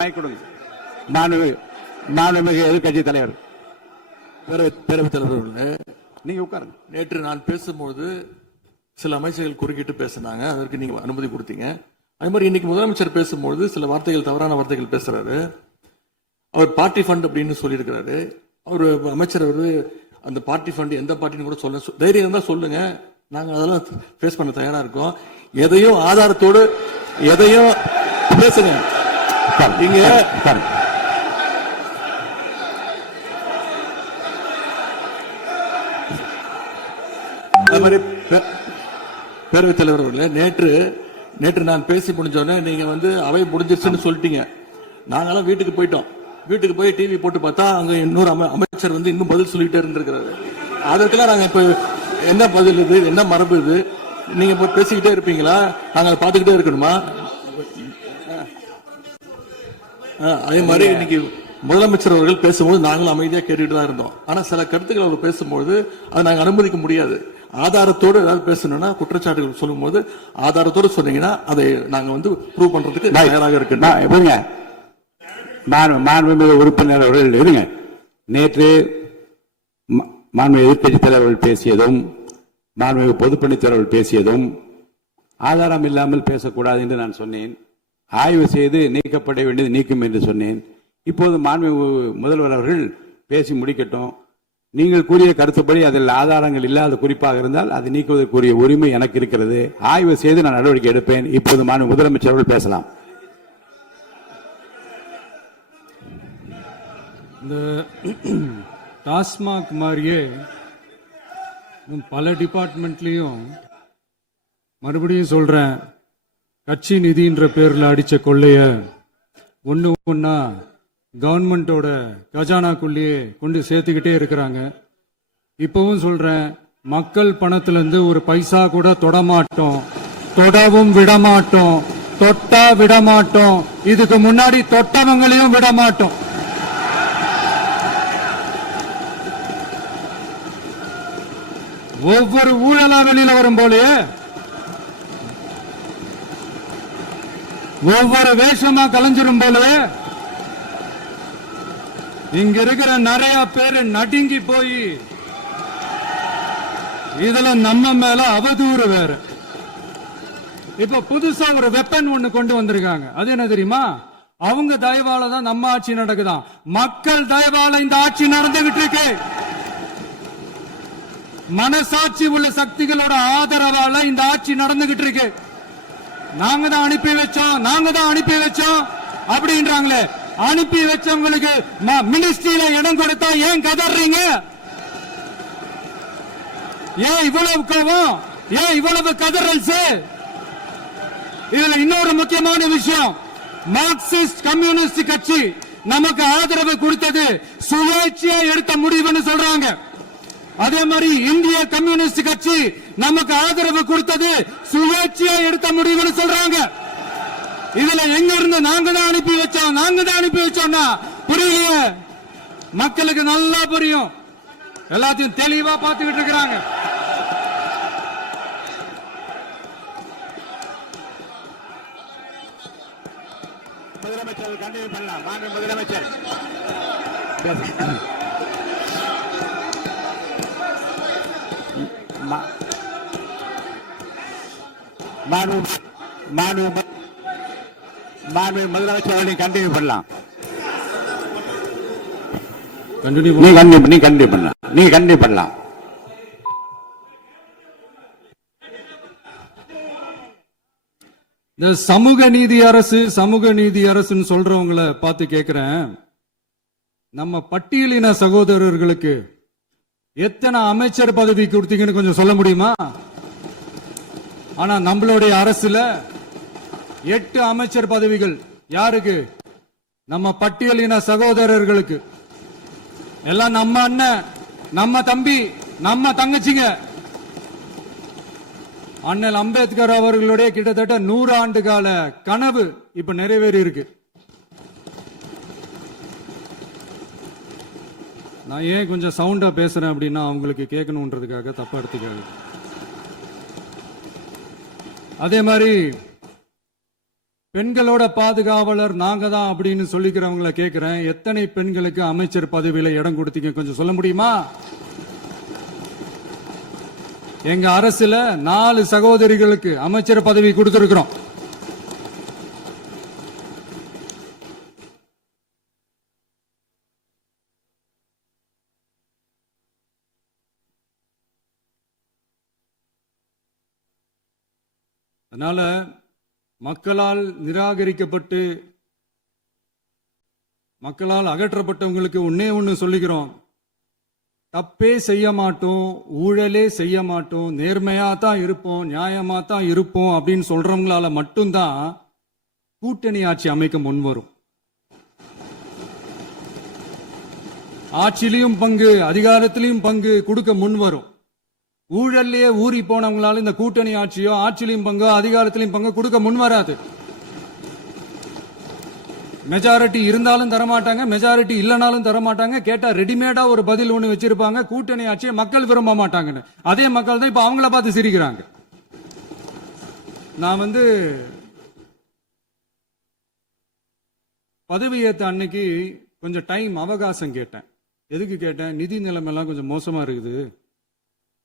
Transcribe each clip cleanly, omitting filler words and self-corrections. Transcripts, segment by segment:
மாண்புமிகு எதிர்கட்சி தலைவர் பேரவைத் தலைவர் நீங்க உட்காருங்க. நேற்று நான் பேசும்போது சில அமைச்சர்கள் குறுக்கிட்டு பேசினாங்க, அதற்கு நீங்க அனுமதி கொடுத்தீங்க. அதே மாதிரி இன்னைக்கு முதலமைச்சர் பேசும்போது சில வார்த்தைகள், தவறான வார்த்தைகள் பேசுறாரு. அவர் பார்ட்டி ஃபண்ட் அப்படின்னு சொல்லியிருக்கிறாரு. அவர் அமைச்சர் அந்த பார்ட்டி ஃபண்ட் எந்த பார்ட்டின்னு கூட சொல்ல தைரியம் இருந்தா சொல்லுங்க, நாங்க அதெல்லாம் ஃபேஸ் பண்ண தயாரா இருக்கோம். எதையும் ஆதாரத்தோடு எதையும் பேசுங்க. இங்க அது மாதிரி பேரவைத் தலைவர் அவர்களே, நேற்று நான் பேசி முடிஞ்சோடனே நீங்க அவை முடிஞ்சிருச்சுன்னு சொல்லிட்டீங்க. நாங்கெல்லாம் வீட்டுக்கு போயிட்டோம். வீட்டுக்கு போய் டிவி போட்டு பார்த்தா அங்க இன்னொரு அமைச்சர் இன்னும் பதில் சொல்லிட்டே இருந்திருக்கிறாரு. அதற்கெல்லாம் நாங்க இப்ப என்ன பதில் இது, என்ன மரபு இது? நீங்க இப்ப பேசிக்கிட்டே இருப்பீங்களா? நாங்க அதை பார்த்துக்கிட்டே இருக்கணுமா? அதே மாதிரி இன்னைக்கு முதலமைச்சர் அவர்கள் பேசும்போது நாங்களும் அமைதியா கேட்டுட்டு தான் இருந்தோம். ஆனா சில கருத்துக்கள் அவர் பேசும்போது அதை நாங்க அனுமதிக்க முடியாது. ஆதாரத்தோடு ஏதாவது பேசணும்னா, குற்றச்சாட்டுகள் சொல்லும் போது ஆதாரத்தோடு சொன்னீங்கன்னா அதை நாங்க ப்ரூவ் பண்றதுக்கு தயாராக இருக்கு. மாண்புமிகு உறுப்பினர் அவர்கள் இருங்க. நேற்று மாண்புமிகு எதிர்கட்சி தலைவர்கள் பேசியதும், மாண்புமிகு பொதுப்பணித் தலைவர்கள் பேசியதும் ஆதாரம் இல்லாமல் பேசக்கூடாது என்று நான் சொன்னேன். ஆய்வு செய்து நீக்கப்பட வேண்டியது நீக்கும் என்று சொன்னேன். இப்போது மாண்புமிகு முதல்வர் அவர்கள் பேசி முடிக்கட்டும். நீங்கள் கூறிய கருத்துப்படி அதில் ஆதாரங்கள் இல்லாத குறிப்பாக இருந்தால் அதை நீக்குவதற்குரிய உரிமை எனக்கு இருக்கிறது. ஆய்வு செய்து நான் நடவடிக்கை எடுப்பேன். இப்போது மாண்புமிகு முதலமைச்சர் அவர்கள் பேசலாம். இந்த டாஸ்மாக் மாதிரியே பல டிபார்ட்மெண்ட்லயும், மறுபடியும் சொல்றேன், கட்சி நிதின்ற பேர்ல அடிச்ச கொள்ளைய ஒன்னா கவர்மெண்டோட கஜானாக்குள்ளேயே கொண்டு சேர்த்துக்கிட்டே இருக்கிறாங்க. இப்பவும் சொல்றேன், மக்கள் பணத்திலிருந்து ஒரு பைசா கூட தொடமாட்டோம், தொடவும் விடமாட்டோம், தொட்டா விடமாட்டோம், இதுக்கு முன்னாடி தொட்டவங்களையும் விடமாட்டோம். ஒவ்வொரு ஊழலா வெளியில வரும் போலயே, ஒவ்வொரு வேஷமா கலைஞ்சிரும் போலயே இங்க இருக்கிற நிறைய பேரு நடுங்கி போய் இதுல நம்ம மேல அவதூறு வேற. இப்ப புதுசா ஒரு வெப்பன் ஒண்ணு கொண்டு வந்திருக்காங்க. அது என்ன தெரியுமா? அவங்க தயவால தான் நம்ம ஆட்சி நடக்குதான். மக்கள் தயவால இந்த ஆட்சி நடந்துகிட்டு இருக்கு. மனசாட்சி உள்ள சக்திகளோட ஆதரவால இந்த ஆட்சி நடந்துகிட்டு இருக்கு. நாங்க தான் அனுப்பி வச்சோம் அப்படின்றாங்களே. அனுப்பி வச்சவங்களுக்கு மினிஸ்ட்ரியில இடம் கொடுத்தா ஏன் கதறீங்க? ஏன் இவ்வளவு கோவம்? ஏன் இவ்வளவு கதறல்ஸ்? இதுல இன்னொரு முக்கியமான விஷயம், மார்க்சிஸ்ட் கம்யூனிஸ்ட் கட்சி நமக்கு ஆதரவு கொடுத்தது சுயேட்சையா எடுத்த முடிவுன்னு சொல்றாங்க. அதே மாதிரி இந்திய கம்யூனிஸ்ட் கட்சி நமக்கு ஆதரவு கொடுத்தது சுயேட்சையா எடுத்த முடிவுன்னு சொல்றாங்க. இதுல எங்க இருந்து நாங்க தான் அனுப்பி வச்சோம்னா புரியலையே. மக்களுக்கு நல்லா புரியும், எல்லாத்தையும் தெளிவா பார்த்துக்கிட்டு இருக்கிறாங்க. முதலமைச்சர் கண்டினியூ பண்ணலாம். மாண்புமிகு முதலமைச்சர் முதலமைச்சர் அவர்களை கண்டினியூ பண்ணலாம். நீ கண்டினியூ பண்ணலாம். இந்த சமூக நீதி அரசுன்னு சொல்றவங்களை பார்த்து கேட்கிறேன், நம்ம பட்டியலின சகோதரர்களுக்கு எத்தனை அமைச்சர் பதவி கொடுத்தீங்கன்னு கொஞ்சம் சொல்ல முடியுமா? ஆனா நம்மளுடைய அரசுல 8 அமைச்சர் பதவிகள் யாருக்கு? நம்ம பட்டியலின சகோதரர்களுக்கு. எல்லாம் நம்ம அண்ணன், நம்ம தம்பி, நம்ம தங்கச்சிங்க. அண்ணல் அம்பேத்கர் அவர்களுடைய கிட்டத்தட்ட 100 ஆண்டு கால கனவு இப்ப நிறைவேறி இருக்கு. நான் ஏன் கொஞ்சம் சவுண்டா பேசுறேன் அப்படின்னா, அவங்களுக்கு கேட்கணுன்றதுக்காக, தப்பா எடுத்துக்காது. அதே மாதிரி பெண்களோட பாதுகாவலர் நாங்க தான் அப்படின்னு சொல்லிக்கிறவங்கள கேட்கிறேன், எத்தனை பெண்களுக்கு அமைச்சர் பதவியில இடம் கொடுத்தீங்க கொஞ்சம் சொல்ல முடியுமா? எங்க அரசுல 4 சகோதரிகளுக்கு அமைச்சர் பதவி கொடுத்திருக்கிறோம். அதனால மக்களால் நிராகரிக்கப்பட்டு மக்களால் அகற்றப்பட்டவங்களுக்கு ஒன்னே ஒன்னு சொல்லிக்கிறோம், தப்பே செய்ய மாட்டோம், ஊழலே செய்ய மாட்டோம், நேர்மையா தான் இருப்போம், நியாயமா தான் இருப்போம் அப்படின்னு சொல்றவங்களால மட்டும்தான் கூட்டணி ஆட்சி அமைக்க முன்வரும். ஆட்சியிலையும் பங்கு, அதிகாரத்திலையும் பங்கு கொடுக்க முன்வரும். ஊழல்லையே ஊறி போனவங்களால இந்த கூட்டணி ஆட்சியோ ஆட்சியிலையும் பங்கோ அதிகாரத்திலையும் பங்கு கொடுக்க முன்வராது. மெஜாரிட்டி இருந்தாலும் தரமாட்டாங்க, மெஜாரிட்டி இல்லைனாலும் தரமாட்டாங்க. கேட்டா ரெடிமேடா ஒரு பதில் ஒண்ணு வச்சிருப்பாங்க, கூட்டணி ஆட்சியை மக்கள் விரும்ப மாட்டாங்கன்னு. அதே மக்கள் தான் இப்ப அவங்கள பார்த்து சிரிக்கிறாங்க. நான் பதவி ஏத்த அன்னைக்கு கொஞ்சம் டைம் அவகாசம் கேட்டேன். எதுக்கு கேட்டேன்? நிதி நிலைமை எல்லாம் கொஞ்சம் மோசமா இருக்குது,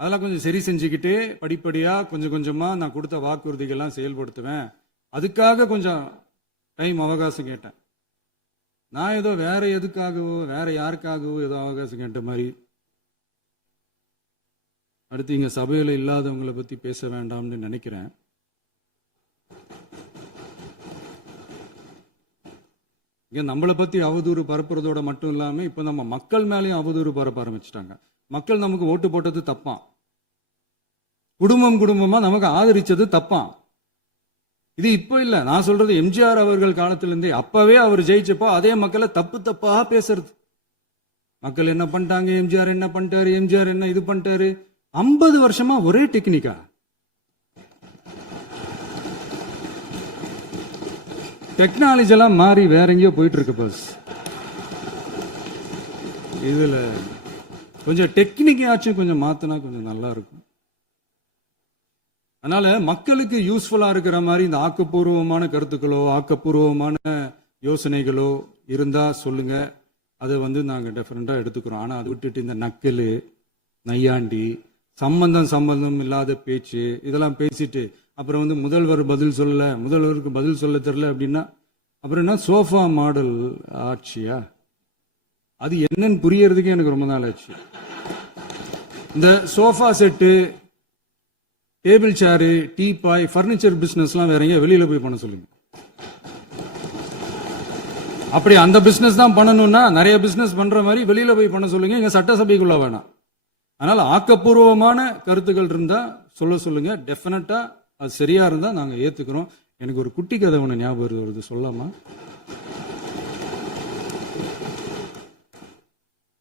அதெல்லாம் கொஞ்சம் சரி செஞ்சுக்கிட்டு படிப்படியா கொஞ்சம் கொஞ்சமா நான் கொடுத்த வாக்குறுதிகள்லாம் செயல்படுத்துவேன், அதுக்காக கொஞ்சம் டைம் அவகாசம் கேட்டேன். நான் ஏதோ வேற எதுக்காகவோ வேற யாருக்காகவோ ஏதோ அவகாசம் கேட்ட மாதிரி. அடுத்து இங்க சபையில இல்லாதவங்களை பத்தி பேச வேண்டாம்னு நினைக்கிறேன். இங்க நம்மளை பத்தி அவதூறு பரப்புறதோட மட்டும் இல்லாம இப்ப நம்ம மக்கள் மேலேயும் அவதூறு பரப்ப ஆரம்பிச்சிட்டாங்க. மக்கள் நமக்கு ஓட்டு போட்டது தப்பான், குடும்பம் குடும்பமா நமக்கு ஆதரிச்சது தப்பான். இது இப்ப இல்ல, நான் சொல்றது எம்ஜிஆர் அவர்கள் காலத்திலிருந்தே. அப்பவே அவர் ஜெயிச்சப்போ அதே மக்களை தப்பு தப்பா பேசுறது. மக்கள் என்ன பண்ணிட்டாங்க, எம்ஜிஆர் என்ன பண்ணிட்டாரு, எம்ஜிஆர் என்ன இது பண்ணிட்டாரு. 50 வருஷமா ஒரே டெக்னிக்கா. டெக்னாலஜி எல்லாம் மாறி வேற எங்கேயோ போயிட்டு இருக்கு பஸ். இதுல கொஞ்சம் டெக்னிக்காச்சும் கொஞ்சம் மாத்தினா கொஞ்சம் நல்லா இருக்கும். அதனால மக்களுக்கு யூஸ்ஃபுல்லா இருக்கிற மாதிரி இந்த ஆக்கப்பூர்வமான கருத்துக்களோ ஆக்கப்பூர்வமான யோசனைகளோ இருந்தா சொல்லுங்க, அதை நாங்க டெஃபரெண்டா எடுத்துக்கிறோம். ஆனா அதை விட்டுட்டு இந்த நக்கலு நையாண்டி சம்பந்தம் இல்லாத பேச்சு இதெல்லாம் பேசிட்டு அப்புறம் முதல்வர் பதில் சொல்லல, முதல்வருக்கு பதில் சொல்ல தெரியல அப்படின்னா அப்புறம் என்ன சோஃபா மாடல் ஆட்சியா? அது என்னன்னு புரியறதுக்கே எனக்கு ரொம்ப நாள் ஆச்சு. இந்த sofa set, table chair, teapoy, furniture பிசினஸ்லாம் வேற எங்க வெளியில போய் பண்ண சொல்லுங்க. அப்படி அந்த பிசினஸ் தான் பண்ணணும்னா நிறைய பிசினஸ் பண்ற மாதிரி வெளியில போய் பண்ண சொல்லுங்க, இங்க சட்டசபைக்குள்ள வேணாம். அதனால ஆக்கப்பூர்வமான கருத்துக்கள் இருந்தா சொல்லுங்க, டெஃபினட்டா அது சரியா இருந்தா நாங்க ஏத்துக்கிறோம். எனக்கு ஒரு குட்டி கதை ஒண்ணு ஞாபகம் வருது, சொல்லாமா?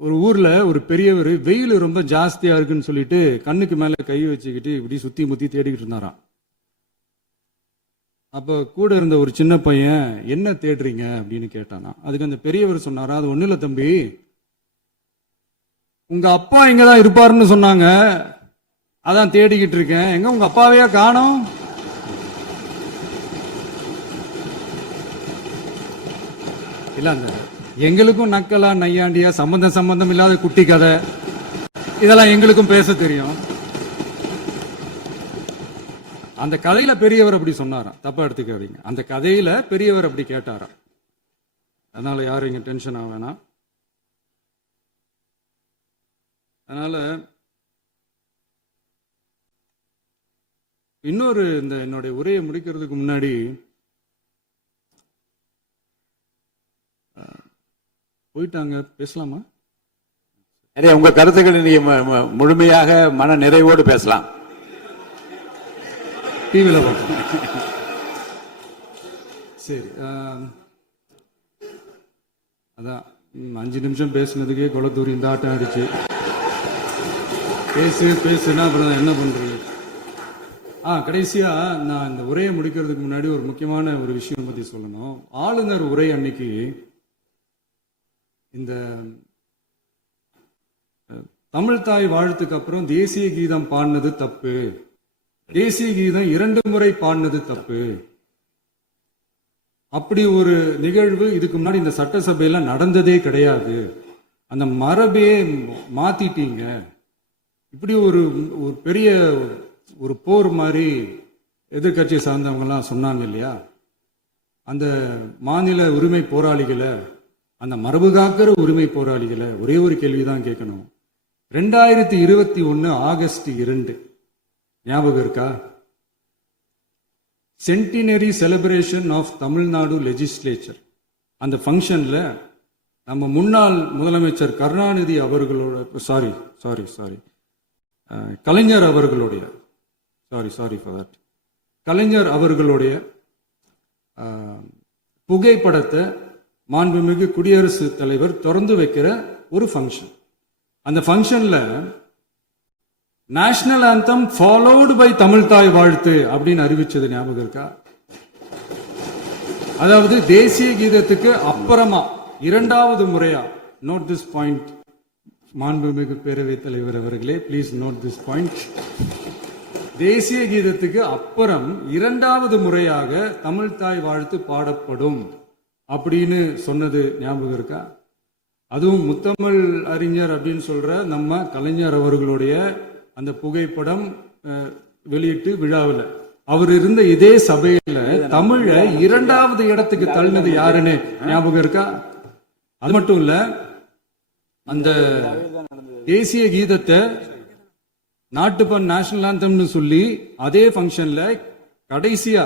ஒரு ஊர்ல ஒரு பெரியவர் வெயில் ரொம்ப ஜாஸ்தியா இருக்குன்னு சொல்லிட்டு கண்ணுக்கு மேல கை வச்சுக்கிட்டு இப்படி சுத்தி முத்தி தேடிக்கிட்டு இருந்தாராம். அப்ப கூட இருந்த ஒரு சின்ன பையன் என்ன தேடுறீங்க அப்படின்னு கேட்டானா. அதுக்கு அந்த பெரியவர் சொன்னாரா, அது ஒண்ணு இல்ல தம்பி, உங்க அப்பா இங்கதான் இருப்பாருன்னு சொன்னாங்க, அதான் தேடிக்கிட்டு இருக்கேன், எங்க உங்க அப்பாவையா காணோம்? இல்ல அந்த எங்களுக்கும் நக்கலா நையாண்டியா சம்பந்தம் இல்லாத குட்டி கதை இதெல்லாம் எங்களுக்கும் பேச தெரியும். அந்த கதையில பெரியவர் அப்படி சொன்னாராம், தப்பா எடுத்துக்காதீங்க. அந்த கதையில பெரியவர் அப்படி கேட்டாராம். அதனால யாரும் இங்க டென்ஷன் ஆக வேணாம். அதனால இன்னொரு இந்த என்னுடைய உரையை முடிக்கிறதுக்கு முன்னாடி போயிட்டாங்க, பேசலாமா? உங்க கருத்துக்களை நீங்க முழுமையாக மன நிறைவோடு பேசலாம். டிவியில் பார்ப்போம். சரி, அதான் 5 நிமிஷம் பேசுனதுக்கே கொளத்தூரி இந்த ஆட்டம் அடிச்சு பேசுனா அப்புறம் என்ன பண்றது? கடைசியா நான் இந்த உரையை முடிக்கிறதுக்கு முன்னாடி ஒரு முக்கியமான ஒரு விஷயம் பத்தி சொல்லணும். ஆளுநர் உரை அன்னைக்கு இந்த தமிழ் தாய் வாழ்த்துக்கு அப்புறம் தேசிய கீதம் பாடினது தப்பு, தேசிய கீதம் 2 முறை பாடினது தப்பு, அப்படி ஒரு நிகழ்வு இதுக்கு முன்னாடி இந்த சட்டசபையில நடந்ததே கிடையாது. அந்த மரபே மாத்திட்டீங்க. இப்படி ஒரு ஒரு பெரிய ஒரு போர் மாதிரி எதிர்கட்சியை சார்ந்தவங்கலாம் சொன்னாங்க இல்லையா? அந்த மாநில உரிமை போராளிகளை, அந்த மரபு காக்கிற உரிமை போராளிகளை ஒரே ஒரு கேள்விதான் கேட்கணும். 2021 ஆகஸ்ட் 2 ஞாபகம் இருக்கா? Centenary celebration of Tamil Nadu legislature. அந்த ஃபங்க்ஷன்ல நம்ம முன்னாள் முதலமைச்சர் கருணாநிதி அவர்களோட கலைஞர் அவர்களுடைய கலைஞர் அவர்களுடைய புகைப்படத்தை மாண்புமிகு குடியரசுத் தலைவர் திறந்து வைக்கிற ஒரு ஃபங்க்ஷன். அந்த ஃபங்க்ஷன்ல national anthem followed by Tamil Thai Vazhthu அப்படின்னு அறிவிச்சது ஞாபகம் இருக்கா? அதாவது தேசிய கீதத்துக்கு அப்புறமா இரண்டாவது முறையா, நோட் திஸ் பாயிண்ட் மாண்புமிகு பேரவைத் தலைவர் அவர்களே, பிளீஸ் நோட் திஸ் பாயிண்ட். தேசிய கீதத்துக்கு அப்புறம் இரண்டாவது முறையாக தமிழ் தாய் வாழ்த்து பாடப்படும் அப்படின்னு சொன்னது ஞாபகம் இருக்கா? அதுவும் முத்தமிழ் அறிஞர் அப்படின்னு சொல்ற நம்ம கலைஞர் அவர்களுடைய அந்த புகைப்படம் வெளியிட்டு விழாவில் அவர் இருந்த இதே சபையில தமிழ இரண்டாவது இடத்துக்கு தள்ளினது யாருன்னு ஞாபகம் இருக்கா? அது மட்டும் இல்ல, அந்த தேசிய கீதத்தை நாட்டுப்பண் நேஷனல் ஆந்தம்னு சொல்லி அதே ஃபங்க்ஷன்ல கடைசியா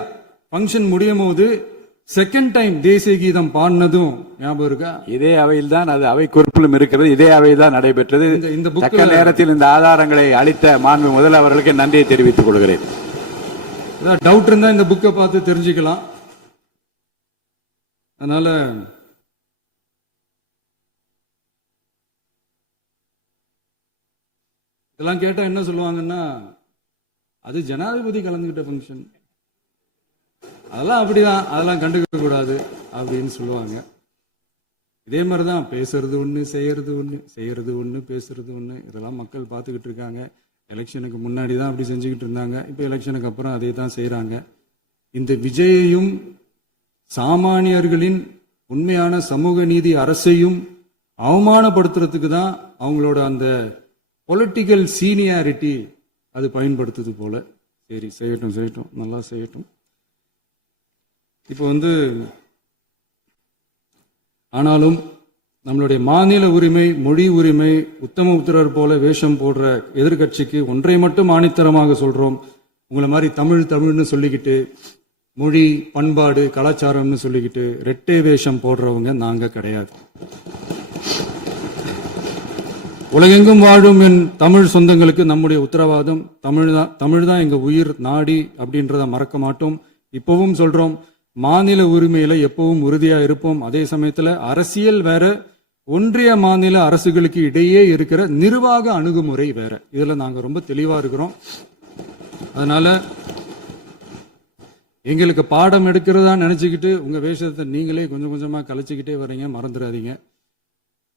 ஃபங்க்ஷன் முடியும் போது செகண்ட் டைம் தேசிய கீதம் பாடினதும் ஞாபகம் இருக்கா? இதே அவையில் தான், அது அவை குறிப்பிலும் இருக்கிறது, இதே அவையில் தான் நடைபெற்றது. இந்த தக்க நேரத்தில் இந்த ஆதாரங்களை அளித்த மாண்பு முதல்வர்களுக்கு நன்றியை தெரிவித்துக் கொள்கிறேன். டவுட் இருந்தா இந்த புக்கை பார்த்து தெரிஞ்சுக்கலாம். அதனால இதெல்லாம் கேட்டா என்ன சொல்லுவாங்கன்னா, அது ஜனாதிபதி கலந்துகிட்ட ஃபங்க்ஷன், அதெல்லாம் அப்படிதான், அதெல்லாம் கண்டுக்க கூடாது அப்படின்னு சொல்லுவாங்க. இதே மாதிரிதான் பேசுறது ஒண்ணு, செய்யறது ஒண்ணு, செய்யறது ஒண்ணு, பேசுறது ஒண்ணு. இதெல்லாம் மக்கள் பார்த்துக்கிட்டு இருக்காங்க. எலெக்ஷனுக்கு முன்னாடி தான் அப்படி செஞ்சுக்கிட்டு இருந்தாங்க. இப்போ எலெக்ஷனுக்கு அப்புறம் அதே தான் செய்யறாங்க. இந்த விஜயையும் சாமானியர்களின் உண்மையான சமூக நீதி அரசையும் அவமானப்படுத்துறதுக்கு தான் அவங்களோட அந்த பொலிட்டிக்கல் சீனியாரிட்டி அது பயன்படுத்துது போல. சரி, செய்யட்டும் செய்யட்டும், நல்லா செய்யட்டும். இப்போ ஆனாலும் நம்மளுடைய மாநில உரிமை, மொழி உரிமை, உத்தம உத்தரர் போல வேஷம் போடுற எதிர்கட்சிக்கு ஒன்றை மட்டும் ஆணித்தரமாக சொல்றோம். உங்களை மாதிரி தமிழ்னு சொல்லிக்கிட்டு, மொழி, பண்பாடு, கலாச்சாரம்னு சொல்லிக்கிட்டு ரெட்டை வேஷம் போடுறவங்க நாங்க கிடையாது. உலகெங்கும் வாழும் என் தமிழ் சொந்தங்களுக்கு நம்முடைய உத்தரவாதம் தமிழ் தான் எங்க உயிர் நாடி அப்படின்றத மறக்க மாட்டோம். இப்பவும் சொல்றோம், மாநில உரிமையில எப்பவும் உறுதியா இருப்போம். அதே சமயத்துல அரசியல் வேற, ஒன்றிய மாநில அரசுகளுக்கு இடையே இருக்கிற நிர்வாக அணுகுமுறை வேற. இதுல நாங்க ரொம்ப தெளிவா இருக்கிறோம். அதனால எங்களுக்கு பாடம் எடுக்கிறதா நினைச்சுக்கிட்டு உங்க வேஷத்தை நீங்களே கொஞ்சம் கொஞ்சமா கலைச்சிக்கிட்டே வர்றீங்க, மறந்துடாதீங்க.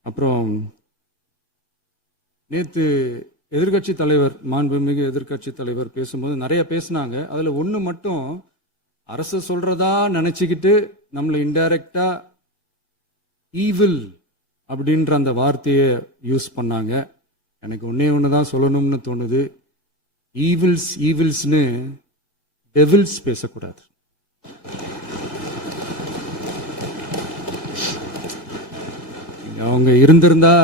அப்புறம் நேத்து எதிர்கட்சி தலைவர், மாண்புமிகு எதிர்கட்சி தலைவர் பேசும்போது நிறைய பேசினாங்க. அதுல ஒண்ணு மட்டும் அரசு சொல்றதா நினைச்சுக்கிட்டு நம்மளை இன்டைரக்டா ஈவில் அப்படின்ற அந்த வார்த்தையை யூஸ் பண்ணாங்க. எனக்கு ஒன்னே ஒண்ணுதான் சொல்லணும்னு தோணுது. ஈவில்ஸ்னு டெவில்ஸ் பேசக்கூடாது. அவங்க இருந்திருந்தா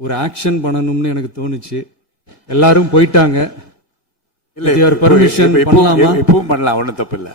ஒரு ஆக்ஷன் பண்ணணும்னு எனக்கு தோணுச்சு. எல்லாரும் போயிட்டாங்க. இல்ல, பர்மிஷன் பண்ணலாமா? இப்பவும் பண்ணலாம், ஒண்ணும் தப்பு இல்ல.